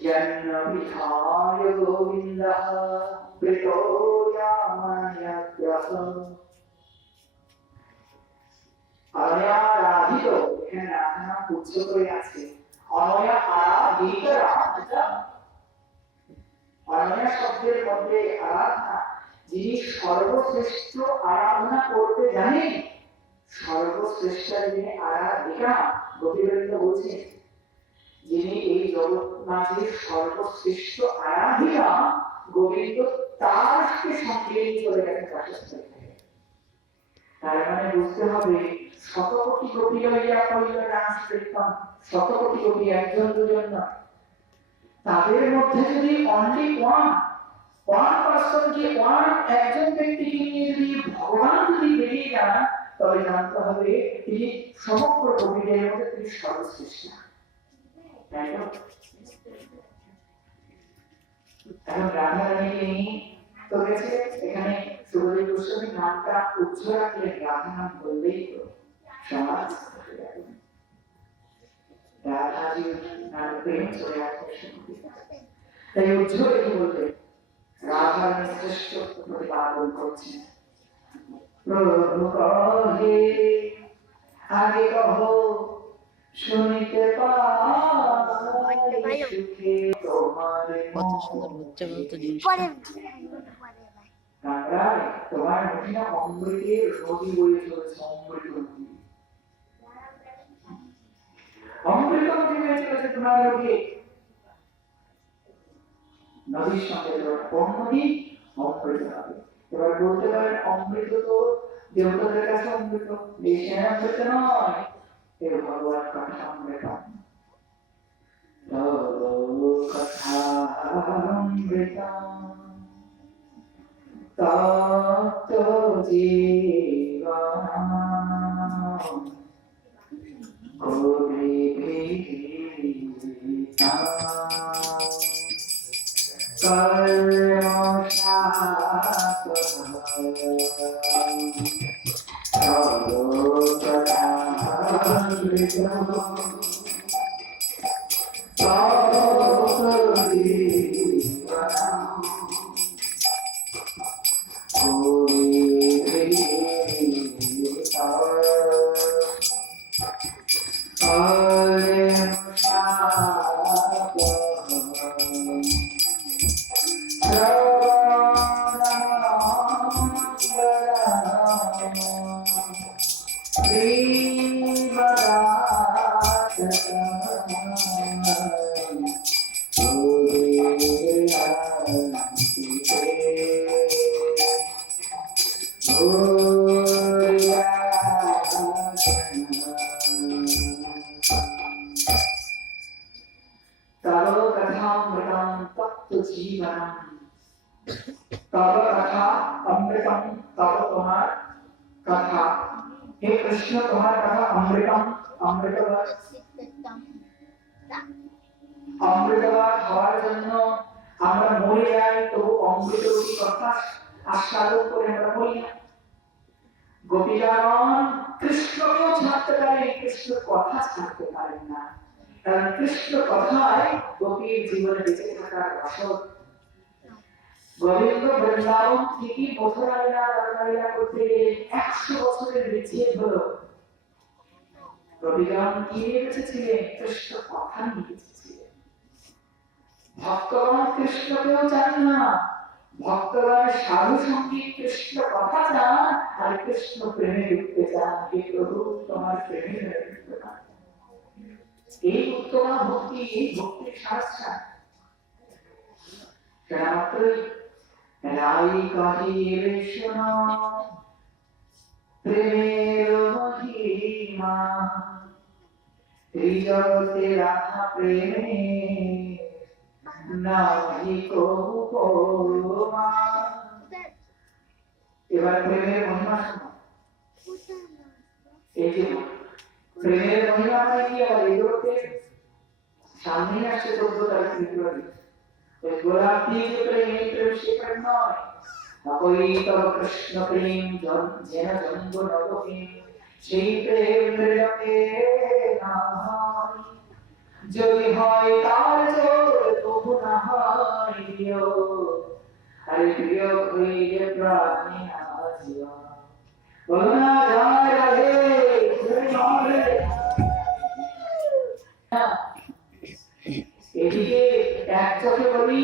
जन्मविधाय गोविन्दः प्रीतो यामन्यग्रह अनयाराधित এখানে আরাধনা উচ্চ করে আছে অনয়া আরাধিত রাধা অনয়া শব্দের মধ্যে আরাধনা যিনি সর্বশ্রেষ্ঠ আরাধনা করতে জানেন সর্বশ্রেষ্ঠ যিনি আরাধিকা গোপীবৃন্দ বলছেন যিনি এই জগৎ মাঝে সর্বশ্রেষ্ঠ আরাধিকা গোবিন্দ তারকে সঙ্গে চলে গেছেন বাসস্থানে তার মানে বুঝতে হবে শত কোটি গোপী লইয়া কইল রাম কীর্তন শত কোটি গোপী একজন দুজন না তাদের মধ্যে যদি অনলি ওয়ান পার্সন কি ওয়ান একজন ব্যক্তিকে নিয়ে যদি ভগবান যদি বেরিয়ে যান তবে জানতে হবে তিনি সমগ্র গোপীদের মধ্যে তিনি সর্বশ্রেষ্ঠ এখন রাধা রানীকে নিয়ে তো গেছে এখানে সুবলি গোস্বামী নামটা উচ্চ রাখলে রাধা নাম বললেই তো সমাজ রাধাজি নাম প্রেম চলে আসে তাই উচ্চ রেখে বলতে রাধা রানী শ্রেষ্ঠত্ব প্রতিপাদন করছেন প্রভু কহে আগে কহো শুনিতে পাই সুখে তোমারে কত সুন্দর হচ্ছে বলতো জিনিস তোমার মহিলা অমৃতের নদী বয়ে চলেছে অমৃত নদী অমৃত নদী বয়ে চলেছে তোমার নদী নদীর সঙ্গে কোন নদী অমৃত নদী এবার বলতে পারেন অমৃত তো দেবতাদের কাছে অমৃত দেশে অমৃত নয় এর ভগবান কথা অমৃত কথা অমৃত তত্ত্ব জীবন গভীরিতা কর্মসাত সর্বপ্রধানৃত তত্ত্ব অমৃতবাদ হওয়ার জন্য আমরা মরে যাই তো অমৃত রূপী কথা আস্বাদন করে আমরা বলি না গোপীগণ কৃষ্ণকেও ছাড়তে পারে কৃষ্ণ কথা ছাড়তে পারেন না কারণ কৃষ্ণ কথায় গোপীর জীবনে বেঁচে থাকার রসদ গোবিন্দ বৃন্দাবন থেকে মথুরা লীলা করতে গেলে 100 বছরের বিচ্ছেদ হলো গোপীগণ কি নিয়ে বেঁচেছিলেন কৃষ্ণ কথা নিয়ে বেঁচেছিলেন ভক্তগণ কৃষ্ণকেও চান না ভক্তগণ সাধু সঙ্গীত কৃষ্ণ কথা চান আর কৃষ্ণ প্রেমে উঠতে চান হে প্রভু তোমার প্রেমে উঠতে চান এই উত্তমা ভক্তি এই ভক্তির শাস্ত্র মাত্রই রাই কাহিয়ে শোনা প্রেমের মহিমা ত্রিজগতে রাধা প্রেমে নাহি উপমা এবার প্রেমের মহিমা শোনো এই যে প্রেমের মহিমা কি আর এগুলোকে সামনে আসছে 14 তারিখ ফেব্রুয়ারি ওই গোলাপি প্রেমে প্রেম শিকার নয় অপরিত কৃষ্ণ প্রেম যেন জন্ম নবহীন সেই প্রেম লোকে না হয় যদি হয় তার জোর তবু না হয় প্রিয়, আরে প্রিয় হইলে প্রাণে আজিয়া বলো না জয় রাধে জয় রাধে। এদিকে এক চোখে বলি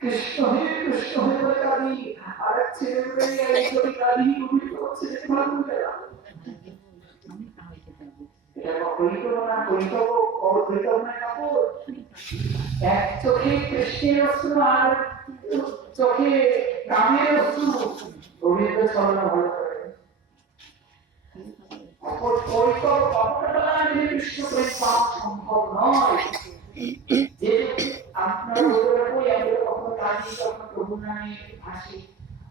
কৃষ্ণ হে কৃষ্ণ হে বলে কাঁদি, আর এক ছেলে বলে এই চোখে কাঁদি তুমি করছে এটা করিতব না করিতব করিতব না কাপড়। এক চোখে কৃষ্ণের অশ্রু আর চোখে কামের অশ্রু, গোবিন্দ চরণ ভালো করে অপর করিতব কপটতা যদি কৃষ্ণ প্রেম পাওয়া সম্ভব নয়। যে আপনার বই আমরা কখনো কাঁদি কখনো প্রভু নামে ভাসি,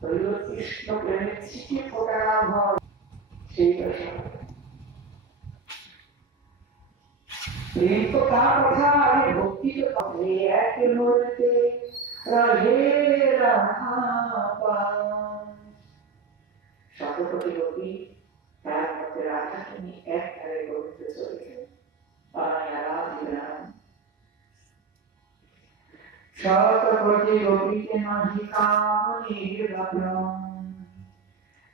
হইল কৃষ্ণ প্রেমের ছিটে ফোটা হয় সেই প্রেম তো তার কথা, আরে ভক্তি তো তবে এক মুহূর্তে রাধে রাধা শতকোটি গোপী তার মধ্যে রাধাকে নিয়ে এক ধারে গোবিন্দ চলেছে শতকোটি গোপীকে নাহি কামনীর ভাবন,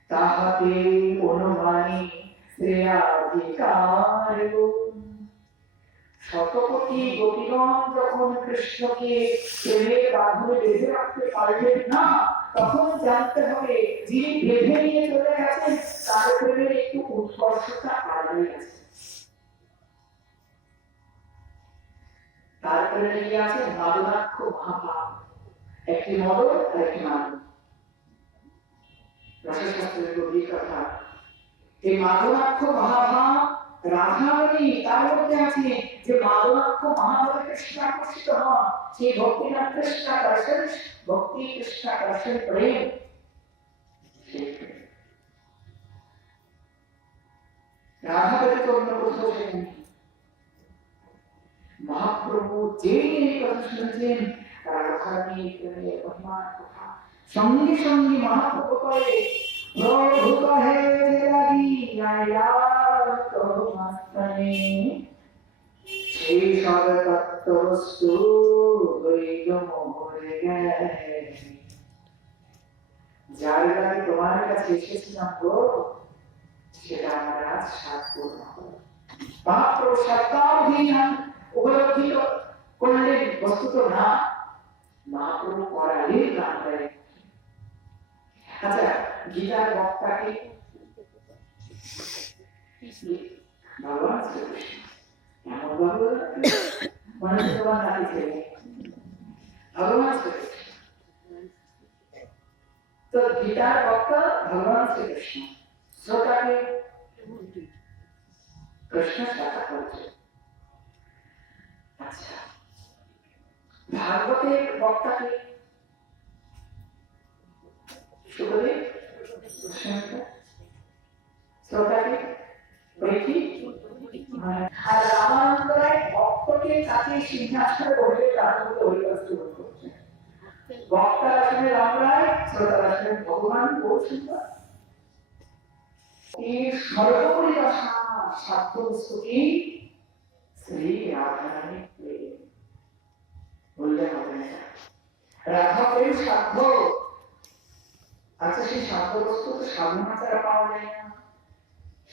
তাহাতে অনুমানী শ্রেয়াধিকার গুণ। শতকোটি গোপীগণ যখন কৃষ্ণকে প্রেমের বাঁধনে বেঁধে রাখতে পারবেন না, তখন জানতে হবে যিনি বেঁধে নিয়ে চলে গেছেন তার প্রেমের একটু উৎকর্ষতা আড়াই আছে, তার প্রেমে কি আছে মাদনাক্ষ মহাভাব, একটি মদন আর একটি মাদন। রসশাস্ত্রের গভীর কথা, এই মাদনাক্ষ মহাভাব রাধারানী তার মধ্যে আছে যে মাদনাক্ষ মহাভাবে কৃষ্ণ আকর্ষিত হন, সেই ভক্তি নাম কৃষ্ণ দর্শন, ভক্তি কৃষ্ণ দর্শন প্রেম। রাধা ব্যতীত অন্য কোথাও নেই। মহাপ্রভু যে এই কথা শুনেছেন রাধারানী প্রেমের অভিমান কথা, সঙ্গে সঙ্গে মহাপ্রভু করে প্রভু কহে লাগি আয়া তো মাস্তানে সেই সর্বতত্ত্ব বস্তু হইল মোহরে গেছে। যার লাগে তোমার কাছে এসেছিলাম গো, সেটা আমার আজ সাত পূর্ণ হলো। মহাপ্রভু শতাব্দী উপলব্ধি করলেন, বস্তুত না মহাপ্রভু করালেন গান গায়ে। আচ্ছা, গীতার বক্তাকে ভগবান শ্রীকৃষ্ণ এমন ভগবান মানে তোমার নাতি ছেলে ভগবান শ্রীকৃষ্ণ, তো গীতার বক্তা ভগবান শ্রীকৃষ্ণ, শ্রোতাকে কৃষ্ণ শাখা করছে। আচ্ছা, ভাগবতের বক্তাকে সুখদেব, শ্রোতাকে দেখি, আর রামানন্দ রায় ভক্তকে কাছে সিংহাসনে বসে তার মধ্যে হরিদাস গ্রহণ করছে। বক্তার আসনে রাম রায়, শ্রোতার আসনে ভগবান বলছেন। এই সর্বোপরি দশা সাধ্য বস্তু কি শ্রী রাধারানী প্রেম বললে হবে না। রাধা প্রেম সাধ্য। আচ্ছা, সেই সাধ্য বস্তু তো সাধনা ছাড়া পাওয়া যায় না।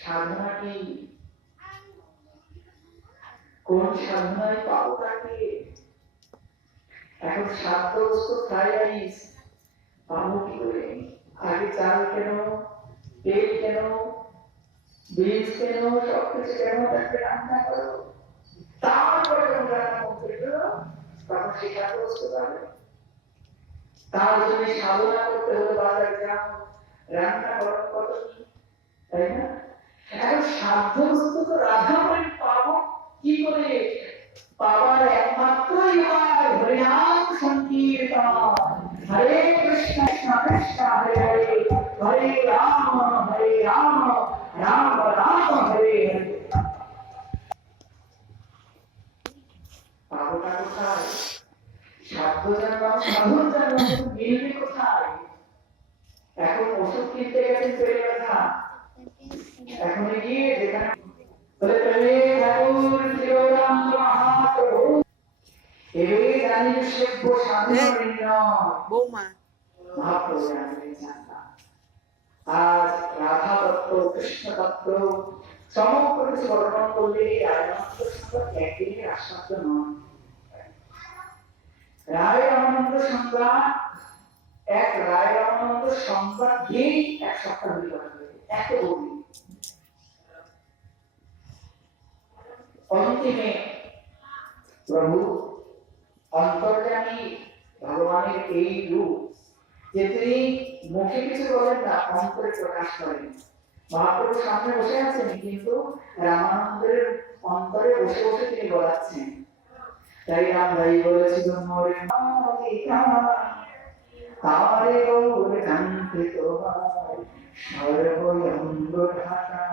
সাধনা কি? কোন সাধনায় পাবো তাকে? এখন সাধ্য বস্তু ফ্রাই রাইস পাবো কি করে? আগে চাল কেন, তেল কেন, বীজ কেন, সবকিছু কেন তাকে রান্না করো, তারপরে যখন রান্না করতে তখন সেই সাধ্য বস্তু পাবে। তার জন্য সাধনা করতে হলে বাজারে যাও, রান্না করো, কত কি, তাই না? এখন সাধ্য বস্তু তো রাধা প্রেম পাবো কি করে? পাওয়ার একমাত্র উপায় হরিনাম সংকীর্তন। হরে কৃষ্ণ কৃষ্ণ কৃষ্ণ হরে হরে, হরে রাম রাম রাম হরে হরে। পাবোটা কোথায়? সাধ্য জানলাম, সাধন জানলাম, মিলবে কোথায়? এখন ওষুধ কিনতে গেছেন পেরে ব্যথা, এখন গিয়ে যেখানে বলে প্রেমে ঠাকুর শিবরাম মহাপ্রভু রানীর সেব্য স্বাধীন নয়, বৌমা মহাপ্রভু রানীর জানতাম। আজ রাধা তত্ত্ব, কৃষ্ণ তত্ত্ব সমগ্র কিছু বর্ণনা করলে রায়ণানন্দ সংবাদ একদিনের আস্বাদ্য নয়। রায় রামানন্দ সংবাদ এক রায় রামানন্দ সংবাদ দিয়েই এক সপ্তাহ বিতরণ হয়েছে, এত গভীর। অন্তিমে প্রভু অন্তর্যামী ভগবানের এই রূপ যে তিনি মুখে কিছু বলেন না, অন্তরে প্রকাশ করেন। মহাপ্রভু সামনে বসে আছেন কিন্তু রামানন্দের অন্তরে বসে বসে তিনি বলাচ্ছেন। তাই রামভাই বলেছিল মোরে মালিকা তারে গৌরে জানতে তোমার সর্বঙ্গ ঢাকা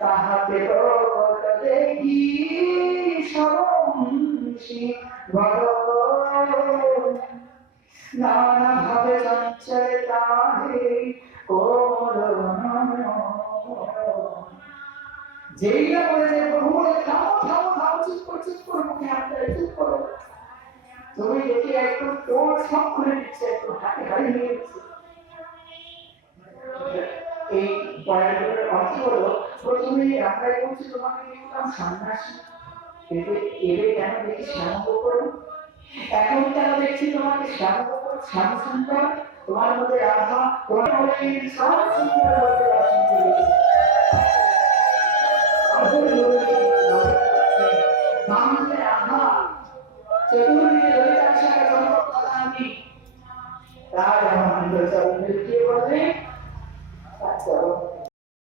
তাহাতে বড় দেখি সরংসি ভগবান নানা ভাবে চঞ্চলে তাহে কোমল যেই না বলেছে প্রভু বলে থামো থামো থামো, চুপ করো মুখে হাত দেয়, চুপ করো। তুমি দেখি একদম তোর সব খুলে দিচ্ছে, একদম হাতে হারিয়ে নিয়ে দিচ্ছে। এই পয়েন্টের অর্থ হলো প্রথমে আমরাই বলছি তোমাকে দেখলাম সন্ন্যাসী, কিন্তু এবে কেন দেখি শ্যামক করো, এখন কেন দেখছি তোমাকে শ্যামক করো, শ্যাম সুন্দর, তোমার মধ্যে রাধা, তোমার মধ্যে সব সুন্দর মধ্যে আসলে রাধা চতুর্থ